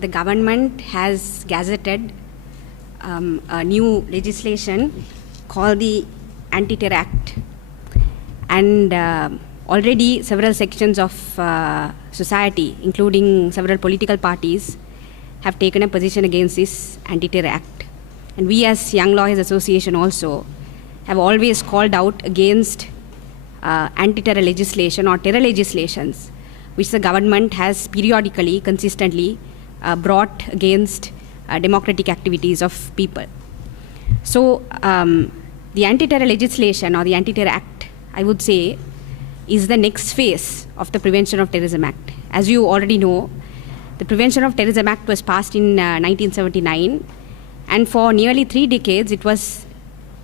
the government has gazetted a new legislation called the Anti-Terror Act. And already several sections of society, including several political parties, have taken a position against this Anti-Terror Act. And we as Young Lawyers Association also have always called out against anti-terror legislation or terror legislations which the government has periodically, consistently brought against democratic activities of people. So the anti-terror legislation or the Anti-Terror Act, I would say, is the next phase of the Prevention of Terrorism Act. As you already know, the Prevention of Terrorism Act was passed in 1979, and for nearly 3 decades it was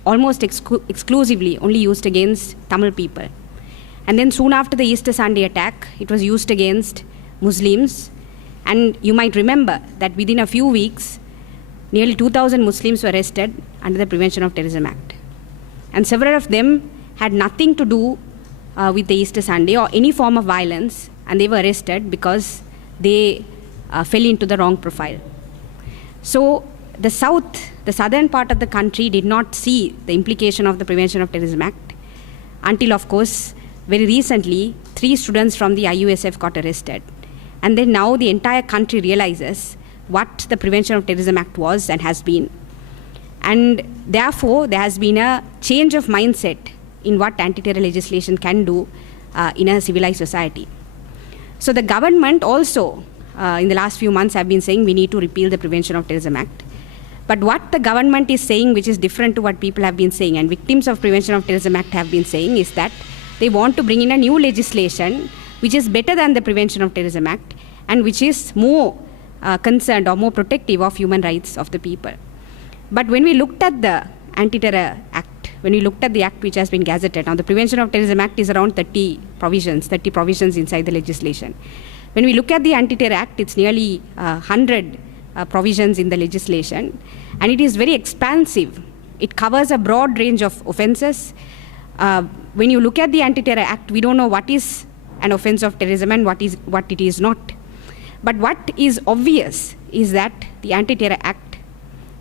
almost exclusively only used against Tamil people. And then soon after the Easter Sunday attack, it was used against Muslims. And you might remember that within a few weeks, nearly 2,000 Muslims were arrested under the Prevention of Terrorism Act. And several of them had nothing to do with the Easter Sunday or any form of violence, and they were arrested because they fell into the wrong profile. So the southern part of the country did not see the implication of the Prevention of Terrorism Act until, of course, very recently, 3 students from the IUSF got arrested. And then now the entire country realizes what the Prevention of Terrorism Act was and has been. And therefore, there has been a change of mindset in what anti-terror legislation can do in a civilized society. So the government also, in the last few months, have been saying we need to repeal the Prevention of Terrorism Act. But what the government is saying, which is different to what people have been saying, and victims of Prevention of Terrorism Act have been saying, is that they want to bring in a new legislation which is better than the Prevention of Terrorism Act and which is more concerned or more protective of human rights of the people. But when we looked at the Anti-Terror Act, when we looked at the act which has been gazetted, now the Prevention of Terrorism Act is around 30 provisions inside the legislation. When we look at the Anti-Terror Act, it's nearly 100 provisions in the legislation, and it is very expansive. It covers a broad range of offences. When you look at the Anti-Terror Act, we don't know what is an offence of terrorism and what it is not. But what is obvious is that the Anti-Terror Act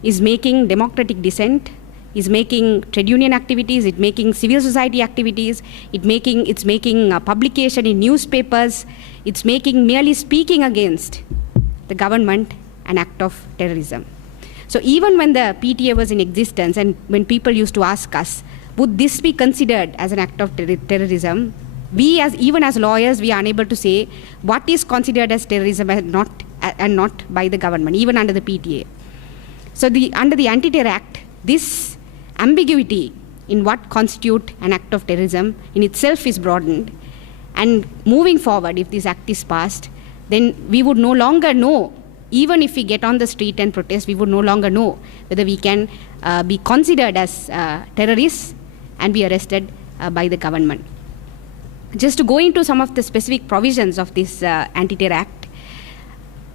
is making democratic dissent, is making trade union activities, it's making civil society activities, it's making publication in newspapers, it's making merely speaking against the government an act of terrorism. So even when the PTA was in existence and when people used to ask us, would this be considered as an act of terrorism, even as lawyers, we are unable to say what is considered as terrorism and not by the government, even under the PTA. So under the Anti-Terror Act, this ambiguity in what constitutes an act of terrorism in itself is broadened. And moving forward, if this act is passed, then we would no longer know, even if we get on the street and protest, we would no longer know whether we can be considered as terrorists and be arrested by the government. Just to go into some of the specific provisions of this Anti-Terror Act,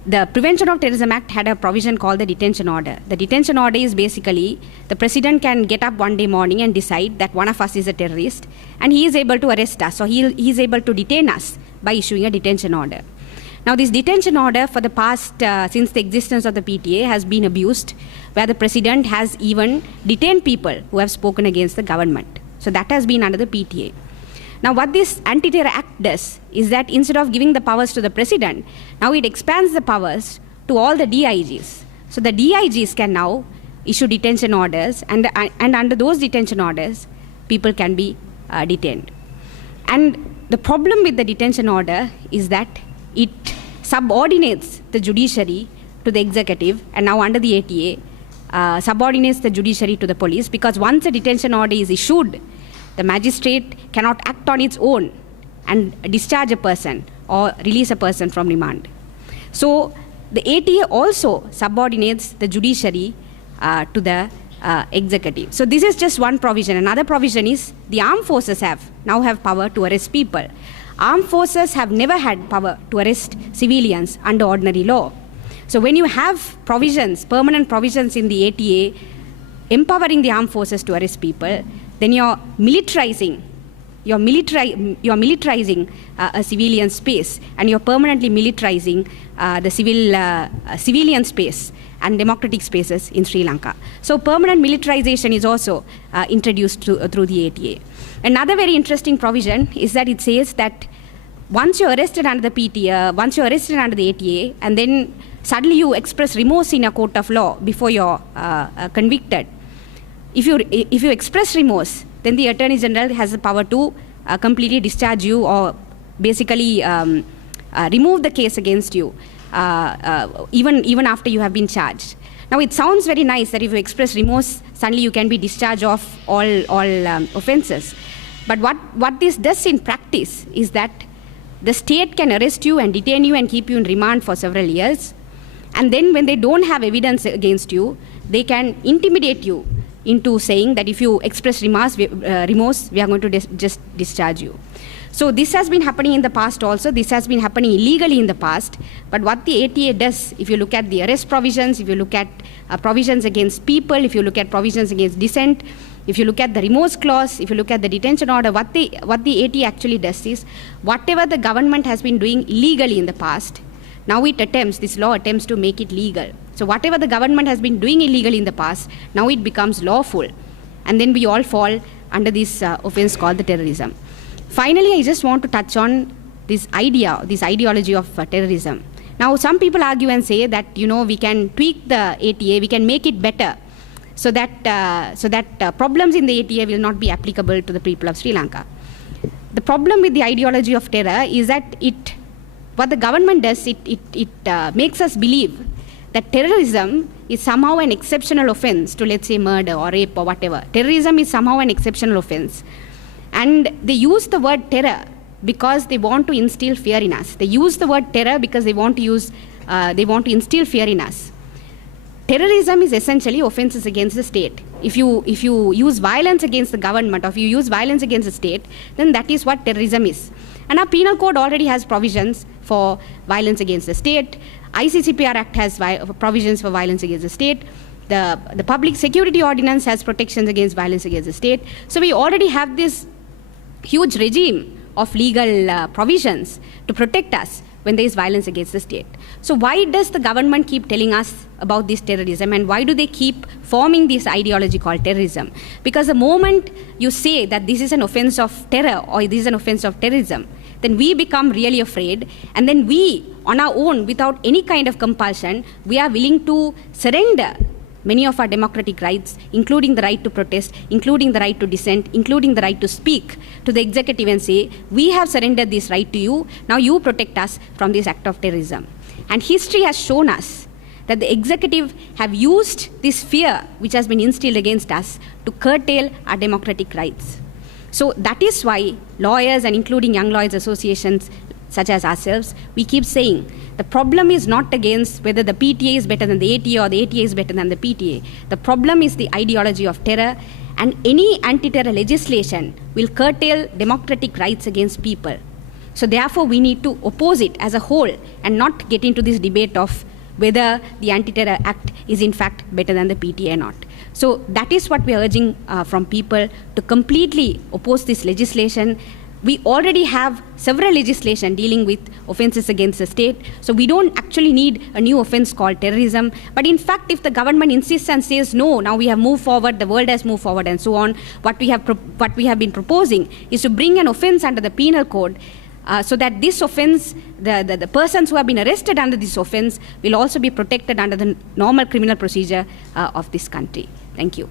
the Prevention of Terrorism Act had a provision called the detention order. The detention order is basically the president can get up one day morning and decide that one of us is a terrorist, and he is able to arrest us, or he is able to detain us by issuing a detention order. Now, this detention order for the past, since the existence of the PTA, has been abused, where the president has even detained people who have spoken against the government. So that has been under the PTA. Now, what this Anti-Terror Act does is that instead of giving the powers to the president, now it expands the powers to all the DIGs. So the DIGs can now issue detention orders, and under those detention orders, people can be detained. And the problem with the detention order is that it subordinates the judiciary to the executive, and now under the ATA, subordinates the judiciary to the police, because once a detention order is issued, the magistrate cannot act on its own and discharge a person or release a person from remand. So the ATA also subordinates the judiciary to the executive. So this is just one provision. Another provision is the armed forces now have power to arrest people. Armed forces have never had power to arrest civilians under ordinary law. So when you have provisions, permanent provisions in the ATA empowering the armed forces to arrest people, then you're militarizing you're militarizing a civilian space, and you're permanently militarizing the civilian space and democratic spaces in Sri Lanka. So permanent militarization is also introduced through the ATA. Another very interesting provision is that it says that once you're arrested under the PTA, once you're arrested under the ATA, and then suddenly you express remorse in a court of law before you're convicted, if you express remorse, then the Attorney General has the power to completely discharge you or basically remove the case against you, even after you have been charged. Now, it sounds very nice that if you express remorse, suddenly you can be discharged of all offenses. But what this does in practice is that the state can arrest you and detain you and keep you in remand for several years. And then when they don't have evidence against you, they can intimidate you into saying that if you express remorse, we are going to just discharge you. So this has been happening in the past also. This has been happening illegally in the past. But what the ATA does, if you look at the arrest provisions, if you look at provisions against people, if you look at provisions against dissent, if you look at the remorse clause, if you look at the detention order, what the ATA actually does is, whatever the government has been doing illegally in the past, now this law attempts to make it legal. So whatever the government has been doing illegally in the past, now it becomes lawful. And then we all fall under this offense called the terrorism. Finally, I just want to touch on this ideology of terrorism. Now, some people argue and say that, we can tweak the ATA, we can make it better so that problems in the ATA will not be applicable to the people of Sri Lanka. The problem with the ideology of terror is that what the government does, it makes us believe that terrorism is somehow an exceptional offense to, let's say, murder or rape or whatever. Terrorism is somehow an exceptional offense. And they use the word terror because they want to instill fear in us. They use the word terror because they want to instill fear in us. Terrorism is essentially offenses against the state. If you use violence against the government, or if you use violence against the state, then that is what terrorism is. And our penal code already has provisions for violence against the state. ICCPR Act has provisions for violence against the state. The Public Security Ordinance has protections against violence against the state. So we already have this huge regime of legal provisions to protect us when there is violence against the state. So why does the government keep telling us about this terrorism, and why do they keep forming this ideology called terrorism? Because the moment you say that this is an offense of terror or this is an offense of terrorism, then we become really afraid, and then we, on our own, without any kind of compulsion, we are willing to surrender many of our democratic rights, including the right to protest, including the right to dissent, including the right to speak to the executive and say, we have surrendered this right to you, now you protect us from this act of terrorism. And history has shown us that the executive have used this fear which has been instilled against us to curtail our democratic rights. So that is why lawyers, and including young lawyers associations such as ourselves, we keep saying the problem is not against whether the PTA is better than the ATA or the ATA is better than the PTA. The problem is the ideology of terror, and any anti-terror legislation will curtail democratic rights against people. So therefore, we need to oppose it as a whole and not get into this debate of whether the Anti-Terror Act is in fact better than the PTA or not. So that is what we are urging from people, to completely oppose this legislation. We already have several legislation dealing with offenses against the state, so we don't actually need a new offense called terrorism. But in fact, if the government insists and says, no, now we have moved forward, the world has moved forward and so on, what we have been proposing is to bring an offense under the penal code, so that this offense, the persons who have been arrested under this offense will also be protected under the normal criminal procedure of this country. Thank you.